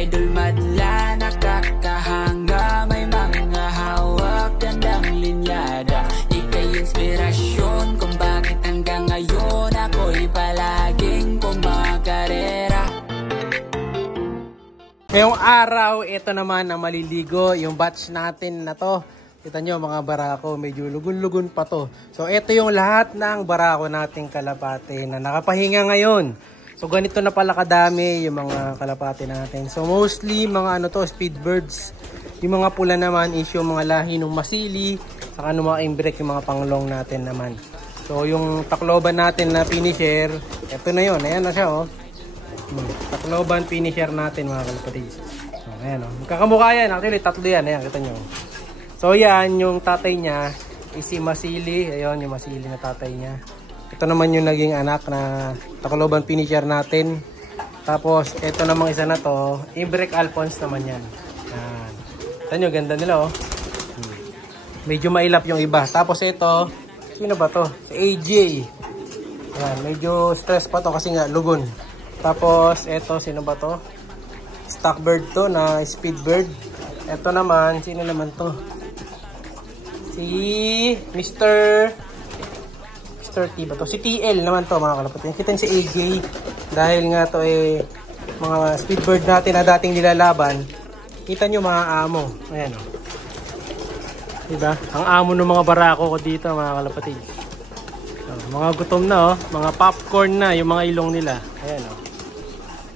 Idol madla, nakakahanga, may mga hawak, gandang linyada. Ika'y inspirasyon kung bakit hanggang ngayon ako'y palaging kumakarera. Ngayong araw, ito naman ang maliligo, yung batch natin na to. Kita nyo mga barako, medyo lugun-lugun pa to. So ito yung lahat ng barako nating kalapate na nakapahinga ngayon. So ganito na pala kadami yung mga kalapate natin. So mostly mga ano to, speed birds. Yung mga pula naman is yung mga lahi ng masili, saka ng mga imbrek, yung mga panglong natin naman. So yung takloban natin na finisher, ito na yun, ayan na siya oh. Takloban finisher natin mga kalapate. So ayan oh, magkakamukha yan, actually tatlo yan, ayan kita nyo. So yan, yung tatay niya is si Masili. Ayun, yung Masili na tatay niya. Ito naman yung naging anak na takloban finisher natin. Tapos, ito namang isa na to, Imbrek Alphonse naman yan. Yan. Ito nyo, ganda nila oh. Medyo mailap yung iba. Tapos ito, sino ba to? Si AJ. Yan, medyo stress pa to kasi nga lugon. Tapos, ito, sino ba to? Stockbird to na speedbird. Ito naman, sino naman to? Si Mr. T ba to? Si TL naman to mga kalapatid. Kita niyo si AJ. Dahil nga to mga speedbird natin na dating nilalaban. Kita nyo mga amo. Ayan o. Diba? Ang amo ng mga barako ko dito mga kalapatid. So, mga gutom na o. Mga popcorn na yung mga ilong nila. Ayan o.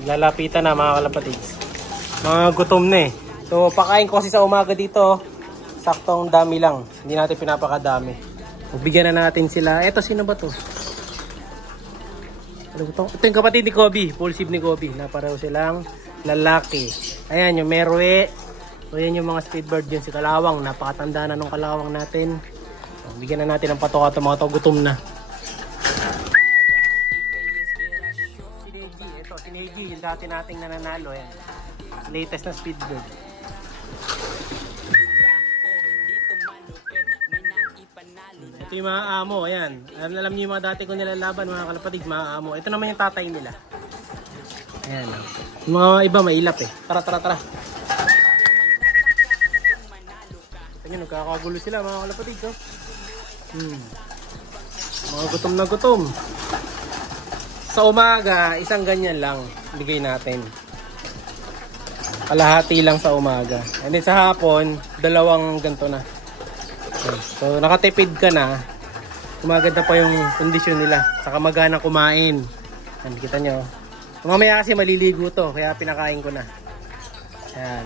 Lalapitan na mga kalapatid. Mga gutom na So pakain ko kasi sa umaga dito. Saktong dami lang. Hindi natin pinapakadami. Bigyan na natin sila. Eto, sino ba to? Ito yung kapatid ni Kobe. Full sib ni Kobe. Napareho silang lalaki. Ayan, yung Merwe. So, yan yung mga speedbird yun. Si Kalawang. Napakatanda na nung Kalawang natin. So, bigyan na natin ng patoka ito. Mga to gutom na. Si Neji. Ito, si Neji. Yung dati nating nananalo. Ayan. Latest na speedbird. Ito yung mga amo, ayan. Alam niyo yung mga dati ko nilalaban, mga kalapatid, mga amo. Ito naman yung tatay nila. Ayan. Yung mga iba mailap Tara. Ito nyo, nagkakagulo sila, mga kalapatid. Mga gutom na gutom. Sa umaga, isang ganyan lang bigay natin. Kalahati lang sa umaga. And then sa hapon, dalawang ganito na. So nakatipid ka na, gumaganda pa yung kondisyon nila. Saka magana kumain. Yan, kita nyo. Mamaya kasi maliligo to, kaya pinakain ko na. Yan.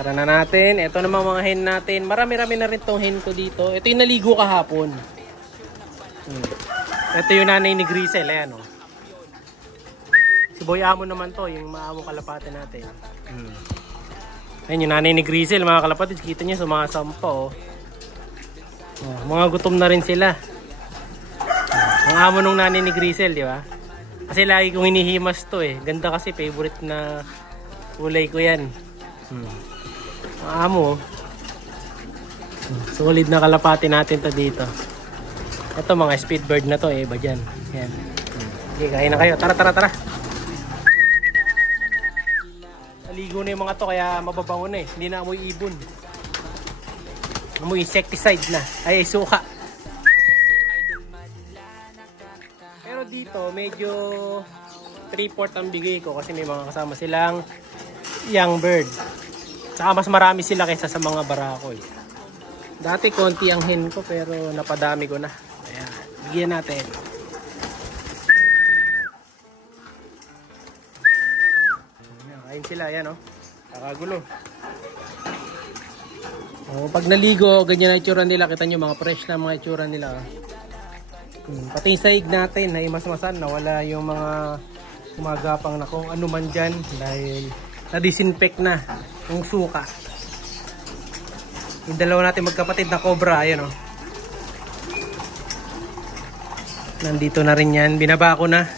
Tara na natin. Ito namang mga hen natin. Marami-rami na rin tong hen ko dito. Ito yung naligo kahapon. Ito yung nanay ni Grisel. Ayan o. Si Boy Amo naman to, yung maamo kalapate natin. Ayan yung nanay ni Grisel, mga kalapatid. Kita nyo, sumasampa o. Mga gutom na rin sila. Ang amo nung nanay ni Grisel, di ba? Kasi lagi kong hinihimas to Ganda kasi, favorite na kulay ko yan. Ang amo. Solid na kalapati natin to dito. Ito mga speedbird na to iba dyan. Yan. Okay, kain na kayo. Tara. Naligo na yung mga to kaya mababango na Hindi na amoy ibon. Amoy insecticide na. Ay, suka. Pero dito, medyo 3/4 ang bigay ko kasi may mga kasama silang young bird. Saka mas marami sila kaysa sa mga barako Dati konti ang hen ko pero napadami ko na. Ayan, bigyan natin. Ayan, kain sila, ayan Kakagulo. Pag naligo, ganyan ang itsura nila. Kita nyo, mga fresh na mga itsura nila. Pati yung sahig natin, ay mas-masan. Nawala yung mga gumagapang na kung ano man dyan. Dahil na-disinfect na yung suka. Yung dalawa natin magkapatid na cobra. Ayan Nandito na rin yan. Binaba ko na.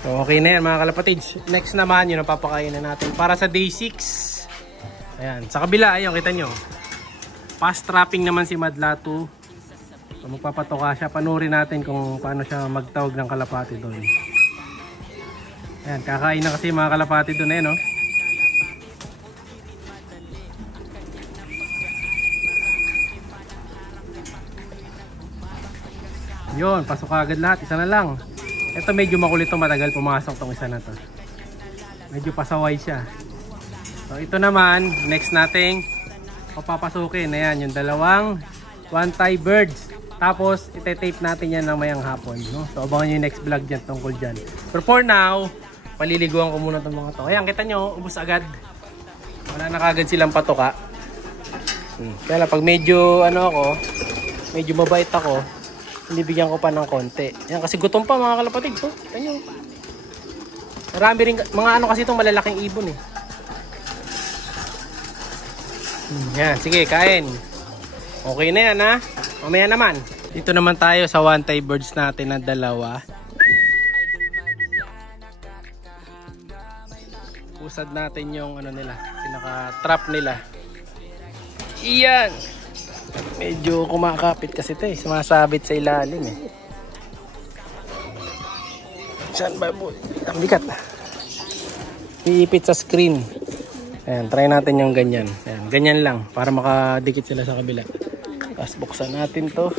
So okay na yan mga kalapatids. Next naman, yun ang papakain na natin. Para sa day 6. Ayan, sa kabila, ayun, kita nyo. Fast trapping naman si Madlatu. So, magpapatoka siya. Panurin natin kung paano siya magtawag ng kalapati doon. Ayan, kakain na kasi mga kalapati doon eh, no? Yun, pasok agad lahat. Isa na lang. Ito medyo makulit to, matagal pumasok tong isa na to. Medyo pasaway siya. So ito naman, next nating papapasukin. Ayan, yung dalawang one-tie birds. Tapos, ite-tape natin yan ng mayang hapon. No? So abangan nyo yung next vlog dyan tungkol dyan. But for now, paliliguan ko muna itong mga to. Ayan, kita nyo, ubos agad. Wala na kagad silang patuka. Kaya lang, pag medyo, medyo mabait ako, binibigyan ko pa ng konti. Yan, kasi gutom pa mga kalapatid to. Kita nyo. Marami rin, mga kasi itong malalaking ibon eh. Yan, sige, kain. Okay na yan ha. Mamaya naman. Dito naman tayo sa one-tie birds natin na dalawa. Usad natin yung nila, pinaka-trap nila. Iyan. Medyo kumakapit kasi ito eh. Sumasabit sa ilalim eh. Saan ba boy? Ang bigat. Iipit sa screen. Ayan, try natin yung ganyan. Ayan, ganyan lang para makadikit sila sa kabila. Tapos buksan natin to.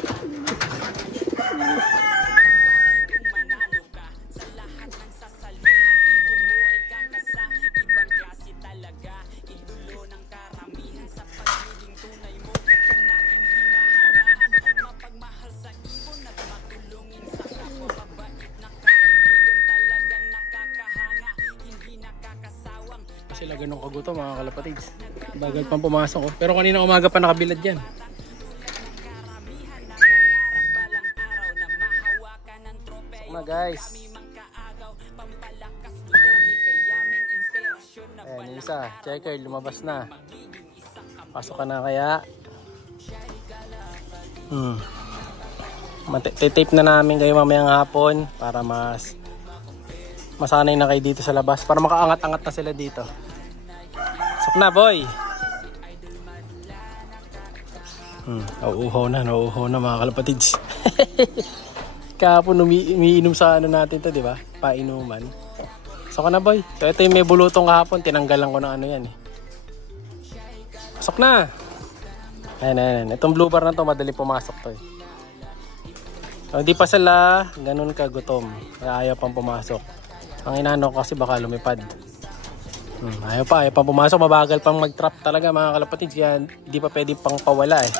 Sila ganun kaguto mga kalapatids. Bagal pang pumasok oh. Pero kanina umaga pa nakabilad yan. So, guys. Ayan yung isa. Checker lumabas na. Pasok ka na kaya. Tape na namin kayo mamayang hapon para masanay na kayo dito sa labas. Para makaangat-angat na sila dito. Sok na boy. Nauuhaw na mga kalapatids. Kahapon umiinom sa natin to, di ba? Painuman. Sok na boy. So ito yung may bulutong kahapon, tinanggalan ko na yan eh. Sok na. Ayan. Itong blue bar na to, madali pumasok to eh. So, hindi pa sila ganun kagutom. Kaya ayaw pang pumasok. Ang inano ko kasi baka lumipad. Ayaw pa pumasok. Mabagal pang mag-trap talaga mga kalapatids. Kaya hindi pa pwede pang pawala eh.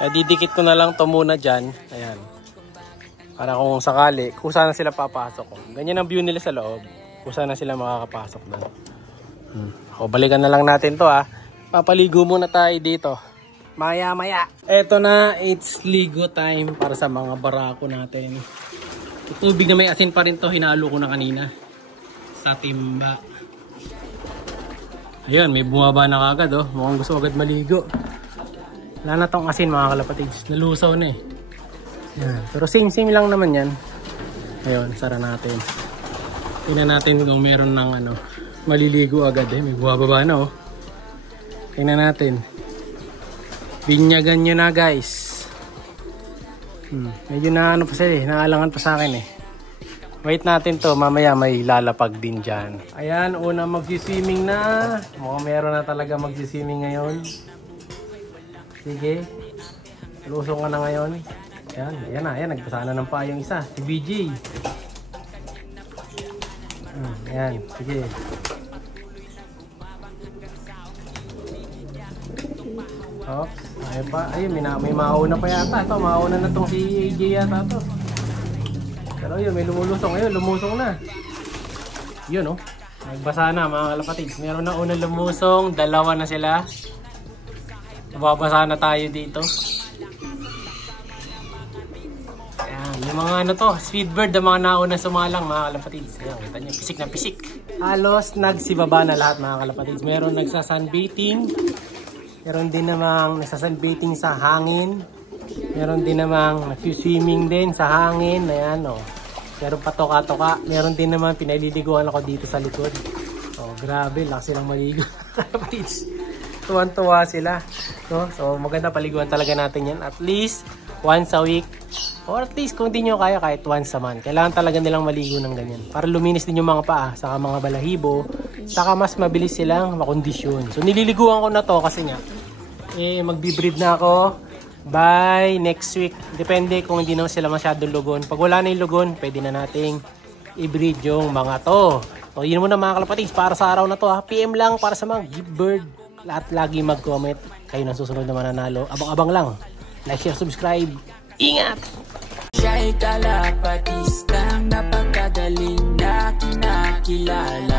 Kaya didikit ko na lang to muna dyan. Ayan. Para kung sakali, kung saan sila papasok. Ganyan ang view nila sa loob. Kung saan sila makakapasok doon. O, balikan na lang natin to ha. Papaligo muna tayo dito. Maya. Eto na, it's ligo time para sa mga barako natin. Tubig na may asin pa rin to. Hinalo ko na kanina. Sa timba. Ayun, may bumaba na kagad oh. Mukhang gusto agad maligo. Wala na tong asin mga kalapatids. Nalusaw na eh. Yan. Pero same lang naman yan. Ayun, sara natin. Tingnan natin kung meron ng maliligo agad eh. May bumababa na oh. Tingnan natin. Binyagan nyo na guys. Medyo na pa sila eh. Naalangan pa sa akin eh. Wait natin to. Mamaya may lalapag din dyan. Ayan, una magsiswimming na. Mukhang meron na talaga magsiswimming ngayon. Sige. Lusong ka na ngayon. Ayan. Nagbasa na ng pa yung isa. Si BJ. Ayan, sige. Oops. Ayun pa. Ayun, may mauna pa yata. Ito, mauna na tong si AJ yata to. Pero yun, may lumulusong. Ayun, lumusong na. Yun, oh. Nagbasa na, mga kalapatids. Meron na unang lumusong. Dalawa na sila. Mababasa na tayo dito. Ayan, yung mga speedbird, ang mga nauna sumalang, mga kalapatids. Ayan, kita nyo, pisik na pisik. Halos nagsibaba na lahat, mga kalapatids. Meron nagsasunbaiting. Meron din namang nagsasunbaiting sa hangin. Meron din namang nag-swimming din sa hangin. Ayan o. Meron pa toka-toka. Meron din naman pinaliliguan ako dito sa likod. Oh, grabe. Lakas silang maligo. Tuwan-tuwa sila. No? So maganda paliguan talaga natin yan. At least once a week Or at least kung di nyo kaya kahit once a month, kailangan talaga nilang maligo ng ganyan. Para luminis din yung mga paa, saka mga balahibo, saka mas mabilis silang makondisyon. So nililiguan ko na to kasi nga, magbe-breed na ako by next week. Depende kung hindi naman sila masyadong lugon. Pag wala na yung lugon, pwede na nating i-breed yung mga to. So yun muna mga kalapatids para sa araw na to ha. PM lang para sa mga gift bird. Lahat lagi mag-comment. Kayo na susunod na mananalo. Abang-abang lang. Like, share, subscribe. Ingat! Siya'y kalapatistang napakagaling na kinakilala.